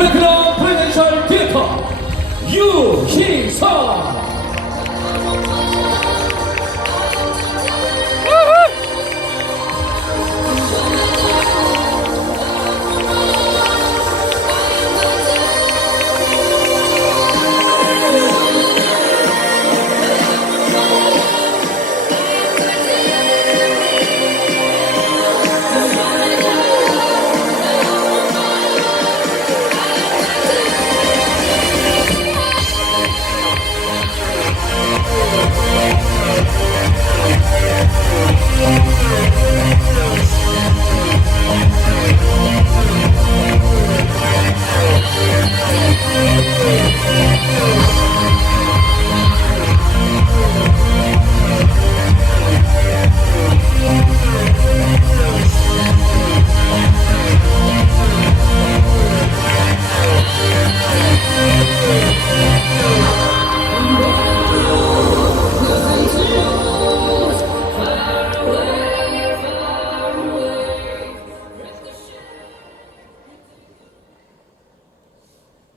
플래티넘 프레젠셜 디렉터 유희선.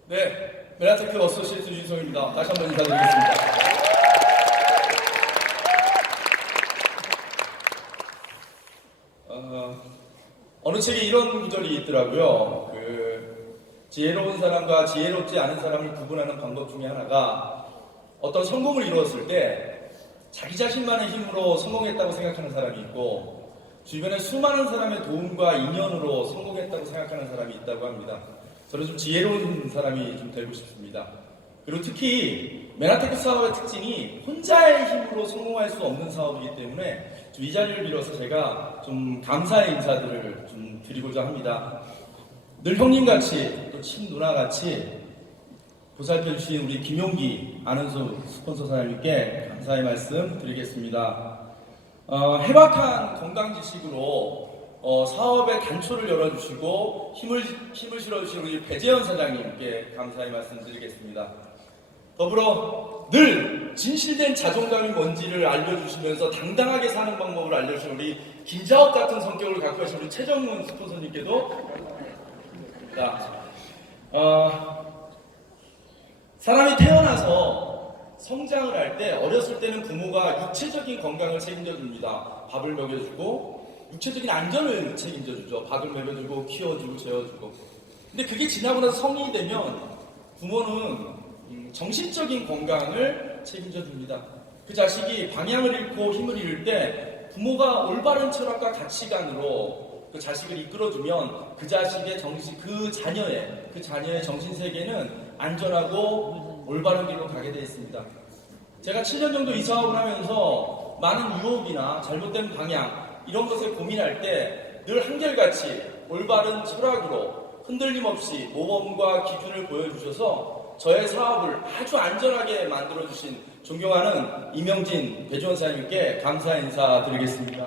네, 메나테크 어소시에이트 윤성입니다. 다시 한번 인사드리겠습니다. 어느 책에 이런 구절이 있더라고요. 지혜로운 사람과 지혜롭지 않은 사람을 구분하는 방법 중에 하나가 어떤 성공을 이루었을 때 자기 자신만의 힘으로 성공했다고 생각하는 사람이 있고 주변에 수많은 사람의 도움과 인연으로 성공했다고 생각하는 사람이 있다고 합니다. 저는 좀 지혜로운 사람이 좀 되고 싶습니다. 그리고 특히 메나테크 사업의 특징이 혼자의 힘으로 성공할 수 없는 사업이기 때문에 좀 이 자리를 빌어서 제가 좀 감사의 인사들을 좀 드리고자 합니다. 늘 형님같이 또 친누나같이 보살펴주신 우리 김용기 안은수 스폰서 사장님께 감사의 말씀 드리겠습니다. 해박한 건강 지식으로 사업의 단초를 열어주시고 힘을 실어주신 우리 배재현 사장님께 감사의 말씀 드리겠습니다. 더불어 늘 진실된 자존감이 뭔지를 알려주시면서 당당하게 사는 방법을 알려주신 우리 김자옥 같은 성격을 갖고 계신 우리 최정문 스폰서님께도 사람이 태어나서 성장을 할 때 어렸을 때는 부모가 육체적인 건강을 책임져 줍니다. 밥을 먹여주고 육체적인 안전을 책임져 주죠. 밥을 먹여주고 키워주고 재워주고. 근데 그게 지나고 나서 성인이 되면 부모는 정신적인 건강을 책임져 줍니다. 그 자식이 방향을 잃고 힘을 잃을 때 부모가 올바른 철학과 가치관으로 그 자식을 이끌어주면 그 자식의 그 자녀의 정신 세계는 안전하고 올바른 길로 가게 되어 있습니다. 제가 7년 정도 이 사업을 하면서 많은 유혹이나 잘못된 방향 이런 것에 고민할 때 늘 한결같이 올바른 철학으로 흔들림 없이 모범과 기준을 보여주셔서 저의 사업을 아주 안전하게 만들어주신 존경하는 이명진 배주원 사장님께 감사 인사 드리겠습니다.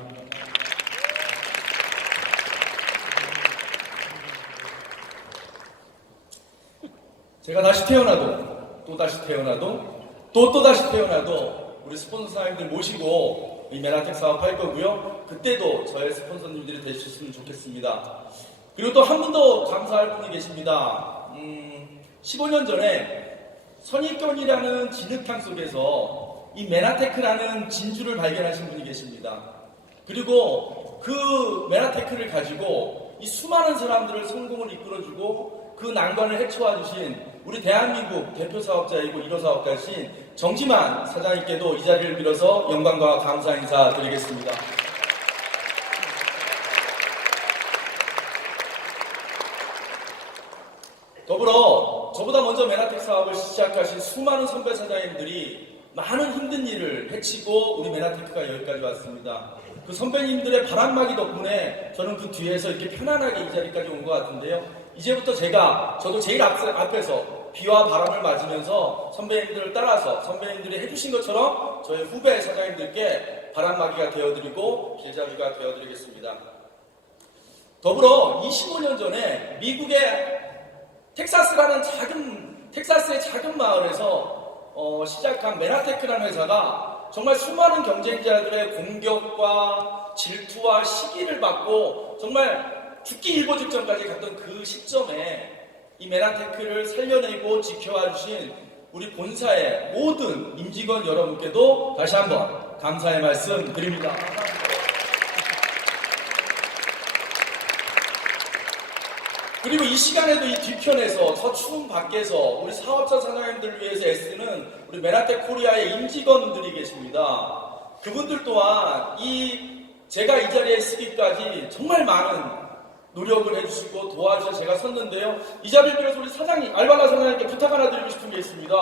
제가 다시 태어나도 또 다시 태어나도 또 다시 태어나도 우리 스폰서 사장님들 모시고 이 메나텍 사업 할 거고요. 그때도 저의 스폰서님들이 되셨으면 좋겠습니다. 그리고 또 한 분 더 감사할 분이 계십니다. 15년 전에 선입견이라는 진흙탕 속에서 이 메나테크라는 진주를 발견하신 분이 계십니다. 그리고 그 메나테크를 가지고 이 수많은 사람들을 성공을 이끌어주고 그 난관을 헤쳐와 주신 우리 대한민국 대표 사업자이고 1호 사업가이신 정지만 사장님께도 이 자리를 빌어서 영광과 감사 인사 드리겠습니다. 더불어 저보다 먼저 메나텍 사업을 시작하신 수많은 선배 사장님들이 많은 힘든 일을 헤치고 우리 메나테크가 여기까지 왔습니다. 그 선배님들의 바람막이 덕분에 저는 그 뒤에서 이렇게 편안하게 이 자리까지 온 것 같은데요. 이제부터 저도 제일 앞에서 비와 바람을 맞으면서 선배님들을 따라서 선배님들이 해주신 것처럼 저의 후배 사장님들께 바람막이가 되어드리고 길잡이가 되어드리겠습니다. 더불어 25년 전에 미국의 텍사스의 작은 마을에서 시작한 메나테크라는 회사가 정말 수많은 경쟁자들의 공격과 질투와 시기를 받고 정말 죽기 일보 직전까지 갔던 그 시점에 이 메나테크를 살려내고 지켜와 주신 우리 본사의 모든 임직원 여러분께도 다시 한번 감사의 말씀 드립니다. 그리고 이 시간에도 이 뒤편에서 저 추운 밖에서 우리 사업자 사장님들을 위해서 애쓰는 우리 메나테크 코리아의 임직원들이 계십니다. 그분들 또한 제가 이 자리에 쓰기까지 정말 많은 노력을 해주시고 도와주셔서 제가 섰는데요. 이 자리를 빌어서 우리 사장님, 알바나 사장님께 부탁 하나 드리고 싶은 게 있습니다.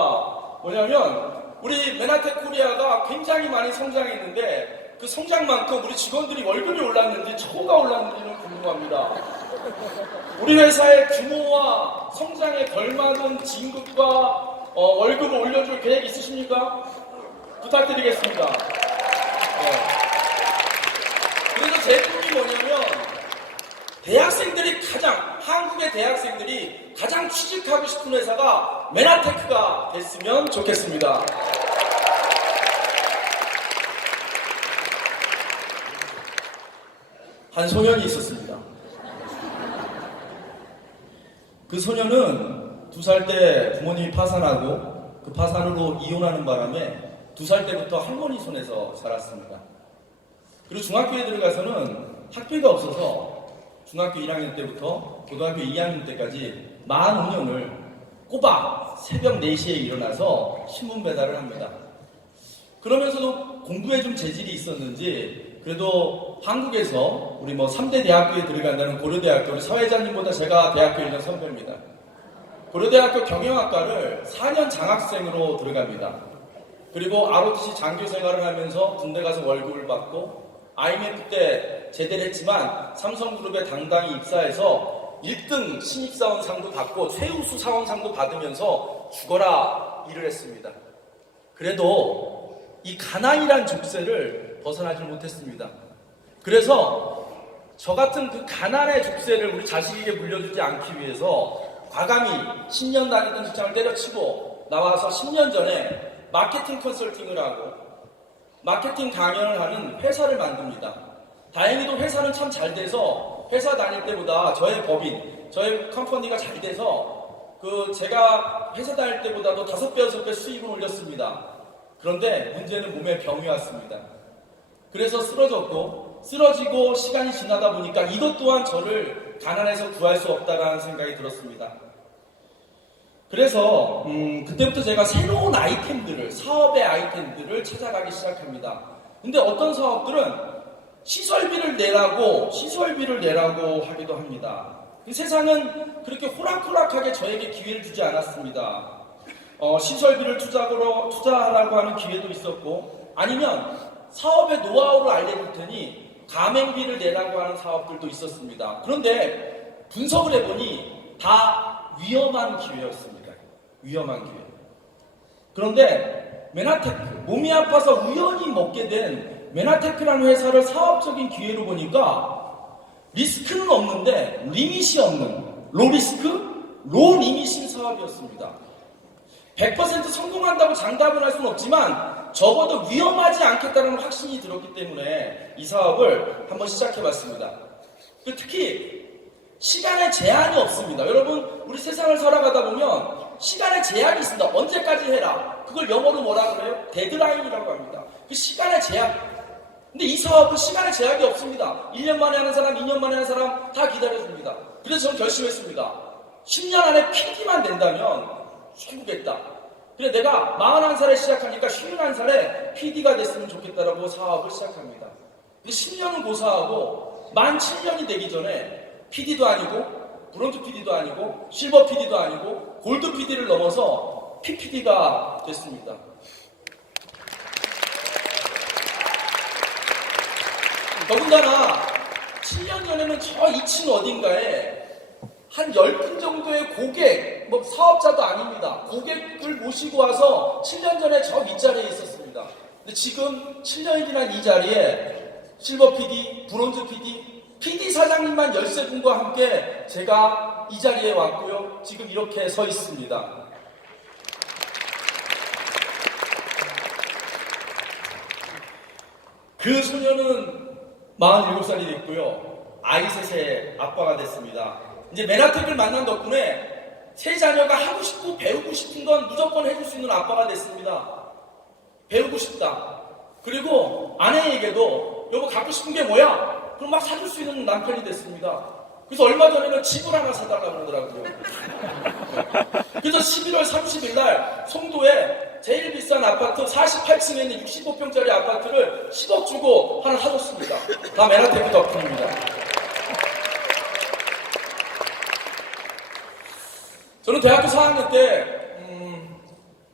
뭐냐면 우리 메나테크 코리아가 굉장히 많이 성장했는데 그 성장만큼 우리 직원들이 월급이 올랐는지 처우가 올랐는지는 궁금합니다. 우리 회사의 규모와 성장에 걸맞은 진급과 월급을 올려줄 계획 있으십니까? 부탁드리겠습니다. 그래서 제 꿈이 뭐냐면 한국의 대학생들이 가장 취직하고 싶은 회사가 메나테크가 됐으면 좋겠습니다. 한 소년이 있었습니다. 그 소년은 2살 때 부모님이 파산하고 그 파산으로 이혼하는 바람에 2살 때부터 할머니 손에서 자랐습니다. 그리고 중학교에 들어가서는 학비가 없어서 중학교 1학년 때부터 고등학교 2학년 때까지 45년을 꼬박 새벽 4시에 일어나서 신문 배달을 합니다. 그러면서도 공부에 좀 재질이 있었는지 그래도 한국에서 우리 3대 대학교에 들어간다는 고려대학교, 우리 사회자님보다 제가 대학교 1년 선배입니다. 고려대학교 경영학과를 4년 장학생으로 들어갑니다. 그리고 ROTC 장교 생활을 하면서 군대 가서 월급을 받고 IMF 때 제대를 했지만 삼성그룹에 당당히 입사해서 1등 신입사원상도 받고 최우수 사원상도 받으면서 죽어라 일을 했습니다. 그래도 이 가난이란 족쇄를 벗어나지 못했습니다. 그래서 저 같은 그 가난의 족쇄를 우리 자식에게 물려주지 않기 위해서 과감히 10년 다니던 직장을 때려치고 나와서 10년 전에 마케팅 컨설팅을 하고 마케팅 강연을 하는 회사를 만듭니다. 다행히도 회사는 참 잘 돼서 회사 다닐 때보다 저의 법인, 저의 컴퍼니가 잘 돼서 제가 회사 다닐 때보다도 5배, 6배 수입을 올렸습니다. 그런데 문제는 몸에 병이 왔습니다. 그래서 쓰러지고 시간이 지나다 보니까 이것 또한 저를 가난에서 구할 수 없다라는 생각이 들었습니다. 그래서 그때부터 제가 새로운 사업의 아이템들을 찾아가기 시작합니다. 근데 어떤 사업들은 시설비를 내라고 하기도 합니다. 세상은 그렇게 호락호락하게 저에게 기회를 주지 않았습니다. 시설비를 투자하라고 하는 기회도 있었고 아니면 사업의 노하우를 알려줄 테니 가맹비를 내라고 하는 사업들도 있었습니다. 그런데 분석을 해보니 다 위험한 기회였습니다. 위험한 기회. 그런데 메나테크, 몸이 아파서 우연히 먹게 된 메나테크라는 회사를 사업적인 기회로 보니까 리스크는 없는데 리밋이 없는 로리스크, 로리밋인 사업이었습니다. 100% 성공한다고 장담을 할 수는 없지만 적어도 위험하지 않겠다는 확신이 들었기 때문에 이 사업을 한번 시작해봤습니다. 특히 시간에 제한이 없습니다. 여러분, 우리 세상을 살아가다 보면 시간에 제한이 있습니다. 언제까지 해라. 그걸 영어로 뭐라 그래요? 데드라인이라고 합니다. 그 시간의 제한. 근데 이 사업은 시간의 제약이 없습니다. 1년 만에 하는 사람, 2년 만에 하는 사람 다 기다려줍니다. 그래서 저는 결심했습니다. 10년 안에 PD만 된다면 해보겠다. 그래 내가 41살에 시작하니까 51살에 PD가 됐으면 좋겠다라고 사업을 시작합니다. 근데 10년은 고사하고 만 7년이 되기 전에 PD도 아니고 브론즈 PD도 아니고 실버 PD도 아니고 골드 PD를 넘어서 PPD가 됐습니다. 더군다나 7년 전에는 저 2층 어딘가에 한 10분 정도의 고객, 사업자도 아닙니다. 고객을 모시고 와서 7년 전에 저 윗자리에 있었습니다. 근데 지금 7년이 지난 이 자리에 실버 PD, 브론즈 PD, PD 사장님만 13분과 함께 제가 이 자리에 왔고요. 지금 이렇게 서 있습니다. 그 소녀는 47살이 됐고요. 아이 셋의 아빠가 됐습니다. 이제 메나텍을 만난 덕분에 세 자녀가 하고 싶고 배우고 싶은 건 무조건 해줄 수 있는 아빠가 됐습니다. 배우고 싶다. 그리고 아내에게도 여보 갖고 싶은 게 뭐야? 그럼 막 사줄 수 있는 남편이 됐습니다. 그래서 얼마 전에는 집을 하나 사달라고 그러더라고요. 그래서 11월 30일 날 송도에 제일 비싼 아파트 48층에 있는 65평짜리 아파트를 10억 주고 하나 사줬습니다. 다 메나테크 덕분입니다. 저는 대학교 4학년 때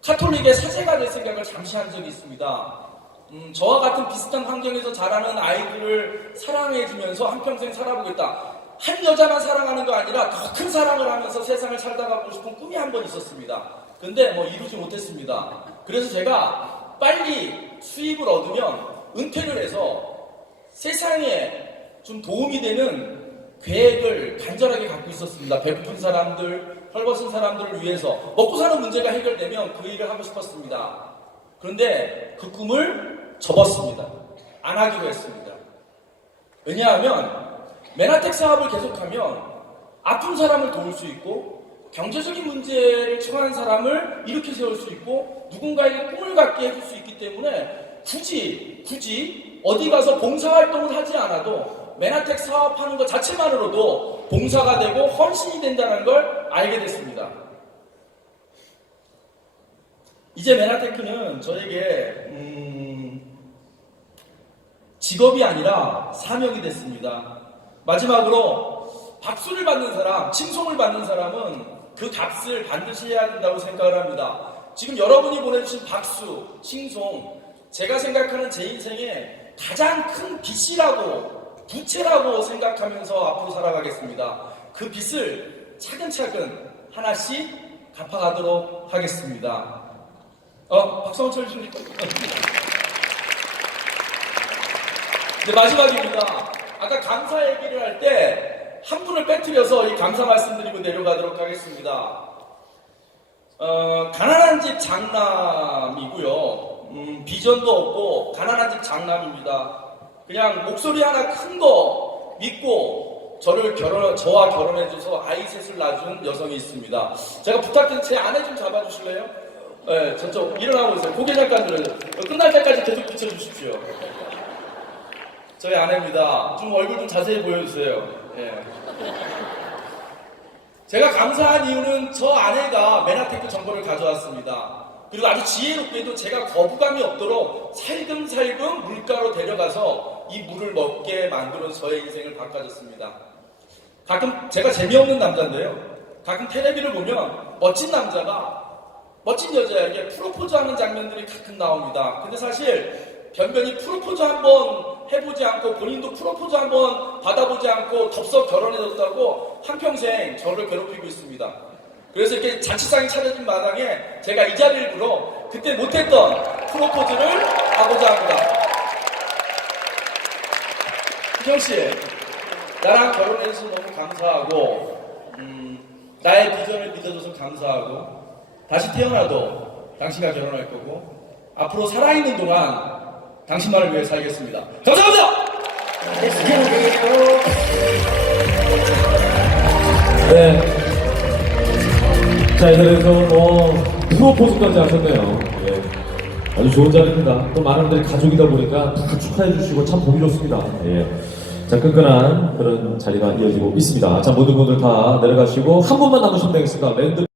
카톨릭의 사제가 될 생각을 잠시 한 적이 있습니다. 저와 같은 비슷한 환경에서 자라는 아이들을 사랑해주면서 한평생 살아보겠다. 한 여자만 사랑하는 거 아니라 더 큰 사랑을 하면서 세상을 살다가보고 싶은 꿈이 한 번 있었습니다. 근데 이루지 못했습니다. 그래서 제가 빨리 수입을 얻으면 은퇴를 해서 세상에 좀 도움이 되는 계획을 간절하게 갖고 있었습니다. 배고픈 사람들, 헐벗은 사람들을 위해서 먹고 사는 문제가 해결되면 그 일을 하고 싶었습니다. 그런데 그 꿈을 접었습니다. 안 하기로 했습니다. 왜냐하면 메나텍 사업을 계속하면 아픈 사람을 도울 수 있고 경제적인 문제를 처한 사람을 일으켜 세울 수 있고 누군가에게 꿈을 갖게 해줄 수 있기 때문에 굳이 어디 가서 봉사활동을 하지 않아도 메나텍 사업하는 것 자체만으로도 봉사가 되고 헌신이 된다는 걸 알게 됐습니다. 이제 메나테크는 저에게 직업이 아니라 사명이 됐습니다. 마지막으로 박수를 받는 사람, 칭송을 받는 사람은 그 값을 반드시 해야 된다고 생각을 합니다. 지금 여러분이 보내주신 박수, 칭송, 제가 생각하는 제 인생의 가장 큰 빚이라고, 부채라고 생각하면서 앞으로 살아가겠습니다. 그 빚을 차근차근 하나씩 갚아가도록 하겠습니다. 박수 한번 쳐주십니까? 네, 마지막입니다. 아까 감사 얘기를 할 때 한 분을 빼뜨려서 이 감사 말씀드리고 내려가도록 하겠습니다. 가난한 집 장남이고요. 비전도 없고 가난한 집 장남입니다. 그냥 목소리 하나 큰 거 믿고 저와 결혼해줘서 아이 셋을 낳아준 여성이 있습니다. 제가 부탁드린 제 아내 좀 잡아주실래요? 네, 저쪽 일어나고 있어요. 고개 잠깐 끝날 때까지 계속 비춰주십시오. 저희 아내입니다. 좀 얼굴 좀 자세히 보여주세요. 예. 제가 감사한 이유는 저 아내가 메나테크 정보를 가져왔습니다. 그리고 아주 지혜롭게도 제가 거부감이 없도록 살금살금 물가로 데려가서 이 물을 먹게 만들어 저의 인생을 바꿔줬습니다. 가끔 제가 재미없는 남자인데요. 가끔 텔레비를 보면 멋진 남자가 멋진 여자에게 프로포즈하는 장면들이 가끔 나옵니다. 근데 사실 변변히 프로포즈 한번 해보지 않고 본인도 프로포즈 한번 받아보지 않고 덥석 결혼해줬다고 한평생 저를 괴롭히고 있습니다. 그래서 이렇게 자취상이 차려진 마당에 제가 이 자리를 빌어 그때 못했던 프로포즈를 하고자 합니다. 희정씨, 나랑 결혼해줘서 너무 감사하고 나의 비전을 믿어줘서 감사하고 다시 태어나도 당신과 결혼할 거고 앞으로 살아있는 동안 당신만을 위해 살겠습니다. 감사합니다! 네. 자, 이번에서 프로포즈까지 하셨네요. 예. 아주 좋은 자리입니다. 또 많은 분들이 가족이다 보니까 다 축하해 주시고 참 보기 좋습니다. 예. 자, 끈끈한 그런 자리가 이어지고 있습니다. 자, 모든 분들 다 내려가시고 한 분만 남으시면 되겠습니다. 랜드